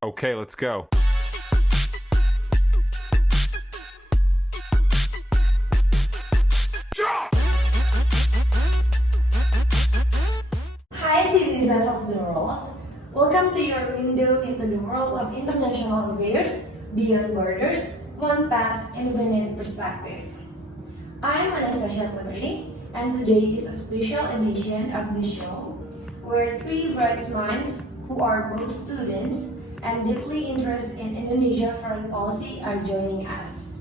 Okay, let's go. Hi citizens of the world, welcome to your window into the world of international affairs, beyond borders, one path, infinite perspective. I'm Anastasya Putri, and today is a special edition of the show where three bright minds who are both students and deeply interested in Indonesia foreign policy are joining us.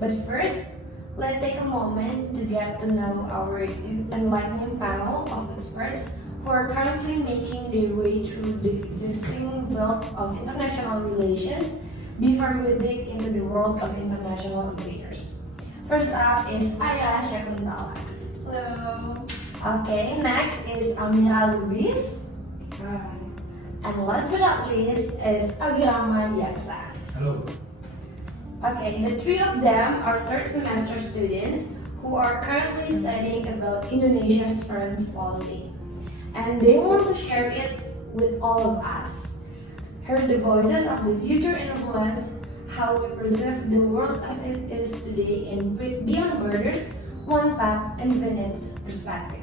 But first, let's take a moment to get to know our enlightening panel of experts who are currently making their way through the existing wealth of international relations before we dig into the world of international affairs. First up is Aira Shakuntala. Hello. Okay, next is Amira Loebis. Hi. And last but not least is Abhirama Dhyaksa. Hello. Okay, the three of them are third semester students who are currently studying about Indonesia's foreign policy. And they want to share it with all of us. Hear the voices of the future influence, how we preserve the world as it is today in beyond borders, one path, infinite perspective.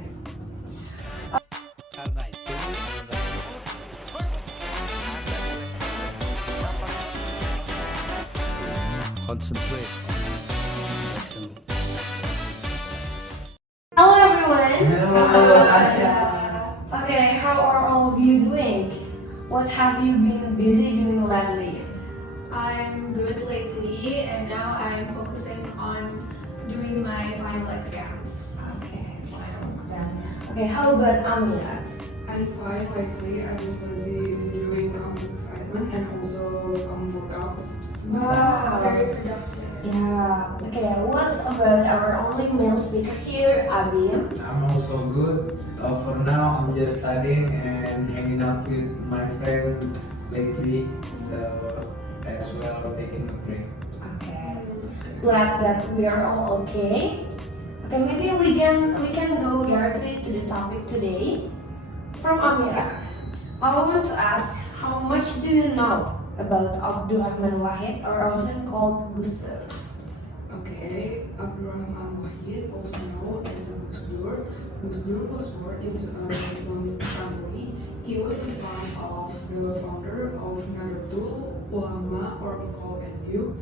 Concentrate. Hello everyone! Hello, Okay, how are all of you doing? What have you been busy doing lately? I'm good lately, and now I'm focusing on doing my final exams. Okay, final exam. Okay, how about Amira? I'm fine lately. I was busy doing comics assignment and also some workouts. Wow! Very productive. Yeah, okay, what about our only male speaker here, Abim? I'm also good. For now, I'm just studying and hanging out with my friend lately, as well taking a break. Okay, glad that we are all okay. Okay, maybe we can go directly to the topic today. From Amira, I want to ask, how much do you know about Abdurrahman Wahid, or also called Guster? Okay, Abhirama Dhyaksa, also known as a Gus Dur. Gus Dur was born into an Islamic family. He was the son of the founder of Nahdlatul Ulama, or we call NU,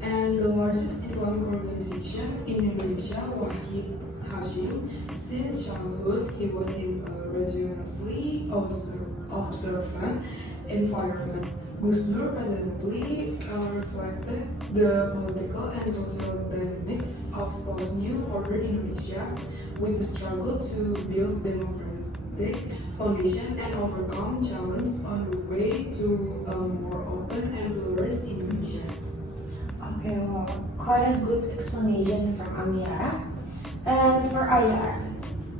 and the largest Islamic organization in Indonesia, Wahid Hashim. Since childhood, he was in a religiously observant environment. Gus Dur presently reflected the political and social dynamics of post-New Order Indonesia, with the struggle to build democratic foundation and overcome challenges on the way to a more open and pluralist Indonesia. Okay, well, quite a good explanation from Amira. And for Ayar,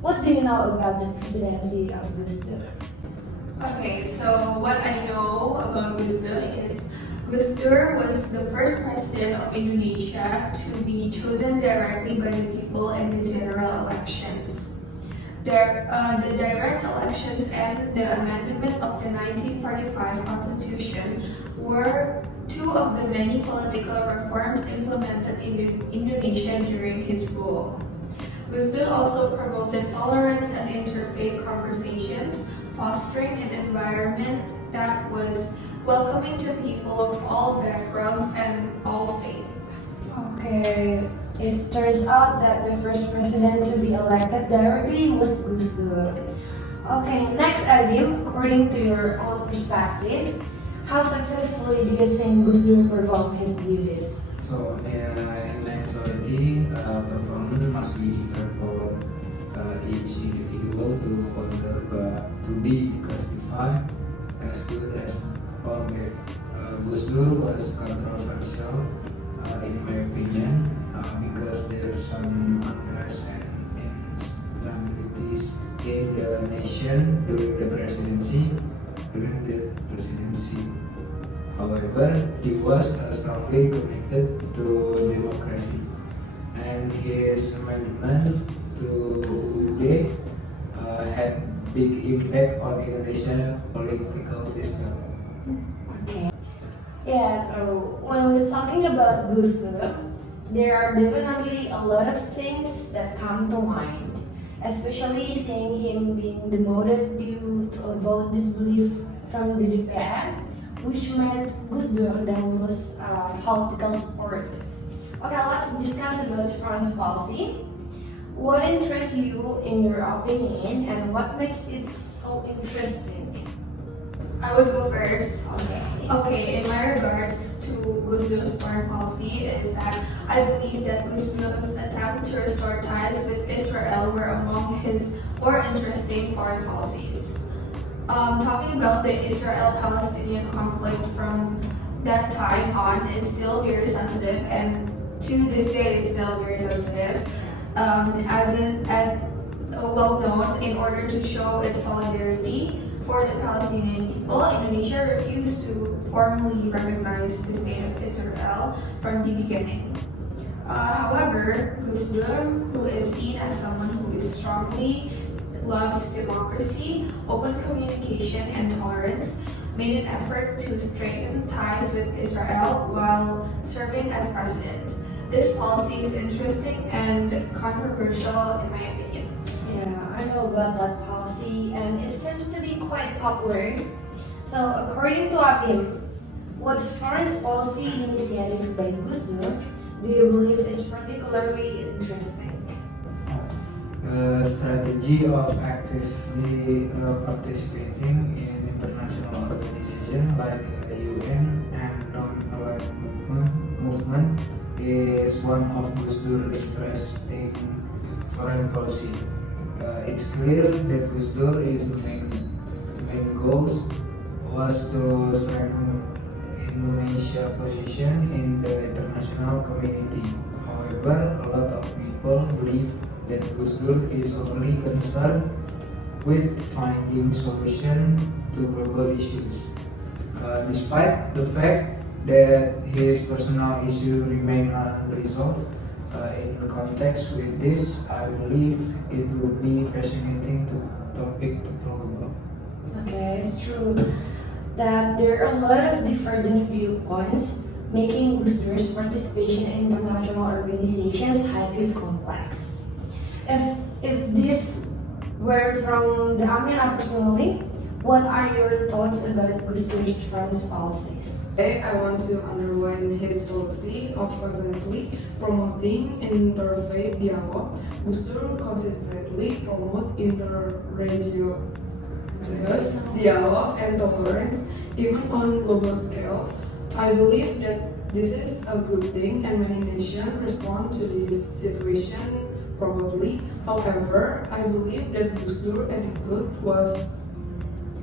what do you know about the presidency of Guster? Okay, so what I know about Gus Dur is Gus Dur was the first president of Indonesia to be chosen directly by the people in the general elections. The direct elections and the amendment of the 1945 Constitution were two of the many political reforms implemented in Indonesia during his rule. Gus Dur also promoted tolerance and interfaith conversations, fostering an environment that was welcoming to people of all backgrounds and all faith. Okay, it turns out that the first president to be elected directly was Gus Dur. Okay, next Adim, according to your own perspective, how successfully do you think Gus Dur performed his duties? So, in actuality, performance must be different for each individual to order, but to be classified as good as or bad. Gus Dur was controversial, in my opinion, because there's some unrest and instabilities in the nation during the presidency. However, he was strongly committed to democracy, and his amendment to UUD had big impact on Indonesian political system. Okay. Yeah, so when we're talking about Gus Dur, there are definitely a lot of things that come to mind, especially seeing him being demoted due to a vote disbelief from the DPR, which meant Gus Dur then lose political support. Okay, let's discuss about foreign policy. What interests you in your opinion, and what makes it so interesting? I would go first. Okay. Okay, in my regards to Gusdur's foreign policy is that I believe that Gusdur's attempt to restore ties with Israel were among his more interesting foreign policies. Talking about the Israel-Palestinian conflict from that time on is still very sensitive, and to this day is still very sensitive. As well known, in order to show its solidarity for the Palestinian people, Indonesia refused to formally recognize the state of Israel from the beginning. However, Gus Dur, who is seen as someone who is strongly loves democracy, open communication, and tolerance, made an effort to strengthen ties with Israel while serving as president. This policy is interesting and controversial in my opinion. Yeah, I know about that policy, and it seems to be quite popular. So, according to Abim, what foreign policy initiative by Gus Dur do you believe is particularly interesting? The strategy of actively participating in international organizations like the UN and non-aligned movement is one of Gus Dur's interesting foreign policy. It's clear that Gus Dur's main goals was to strengthen Indonesia's position in the international community. However, a lot of people believe that Gus Dur is only concerned with finding solutions to global issues. Despite the fact that his personal issues remain unresolved, in context with this, I believe it would be fascinating topic to talk about. Okay, it's true that there are a lot of different viewpoints, making Gus Dur's participation in international organizations highly complex. If this were from the Amira personally, what are your thoughts about Gus Dur's foreign policies? Today, I want to underline his policy of constantly promoting interfaith dialogue. Gus Dur consistently promote interreligious dialogue and tolerance, even on global scale. I believe that this is a good thing, and many nations respond to this situation probably. However, I believe that Gus Dur's attitude was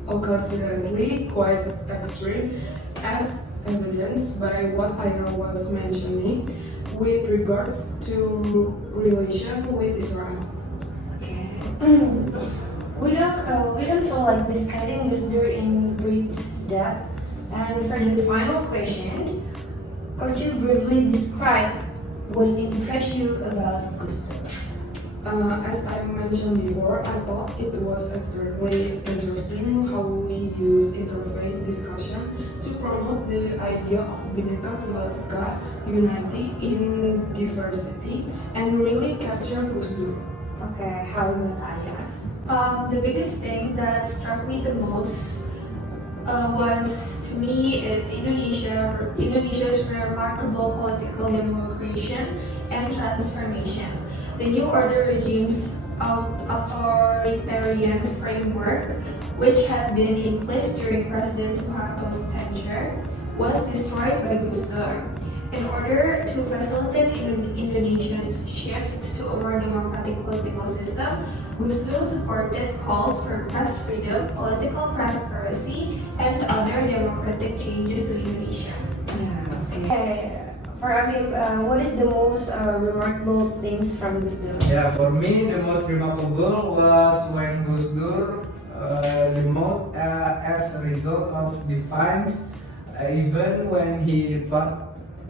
occasionally quite extreme, as evidenced by what Aira was mentioning with regards to relation with Israel. Okay. We don't feel like discussing Gus Dur in great depth. And for the final question, could you briefly describe what impressed you about Gus Dur? As I mentioned before, I thought it was extremely interesting how he used interfaith discussion to promote the idea of Bhinneka Tunggal Ika, unity in diversity, and really capture Gus Dur. Okay, how about Aya? The biggest thing that struck me the most was, to me, is Indonesia's remarkable political democratization and transformation. The New Order regime's authoritarian framework, which had been in place during President Suharto's tenure, was destroyed by Gus Dur. In order to facilitate Indonesia's shift to a more democratic political system, Gus Dur supported calls for press freedom, political transparency, and other democratic changes to Indonesia. Yeah, okay. For Abib, what is the most remarkable things from Gus Dur? Yeah, for me, the most remarkable was when Gus Dur demoted as a result of defiance. Even when he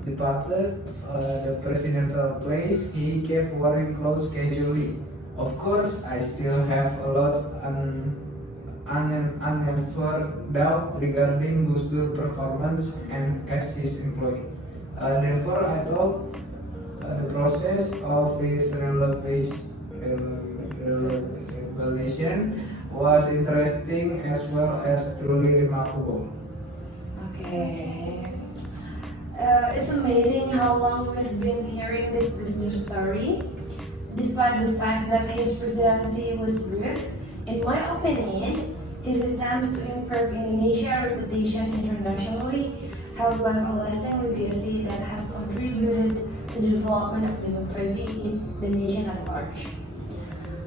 departed the presidential place, he kept wearing clothes casually. Of course, I still have a lot unanswered doubt regarding Gus Dur performance and as his employee. Therefore, I thought the process of his revelation was interesting as well as truly remarkable. Okay. It's amazing how long we've been hearing this Gus story. Despite the fact that his presidency was brief, in my opinion, his attempts to improve Indonesia's reputation internationally have left a lasting legacy that has contributed to the development of democracy in the nation at large.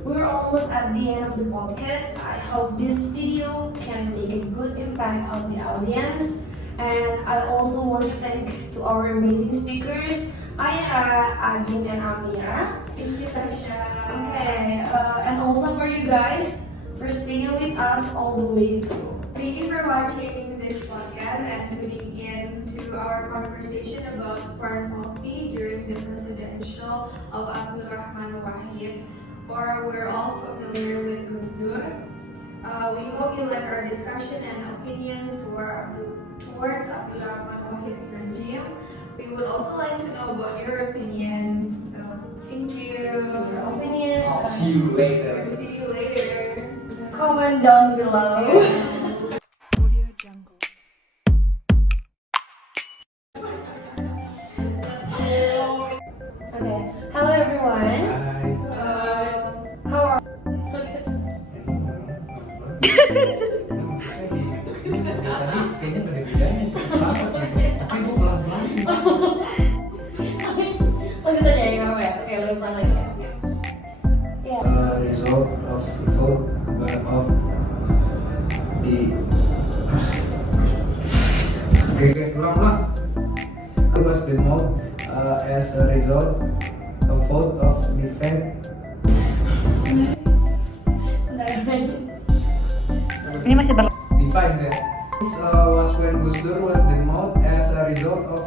We're almost at the end of the podcast. I hope this video can make a good impact on the audience. And I also want to thank to our amazing speakers, Aira, Agim, and Amira. Thank you, Tasha. Okay, and also for you guys for staying with us all the way through. Thank you for watching this podcast and tuning in to our conversation about foreign policy during the presidential of Abhirama Dhyaksa, or we're all familiar with Gus Dur. We hope you like our discussion and opinions towards Abhirama Dhyaksa's regime. We would also like to know about your opinion. So, thank you. Your opinion. I'll see you later. See you later. Comment down below. Okay, hello everyone. Bye. How are Tadi kayaknya pada bedanya cepet banget gitu. Tapi gue pelan-pelan. Lanjut aja ya, apa ya? Oke, lebih pelan lagi ya. Ya. Result of the vote of the oke, ulang lah. Was demoted as a result of vote of the Fed. Ini masih Define that. This was when Gus Dur was demoted as a result of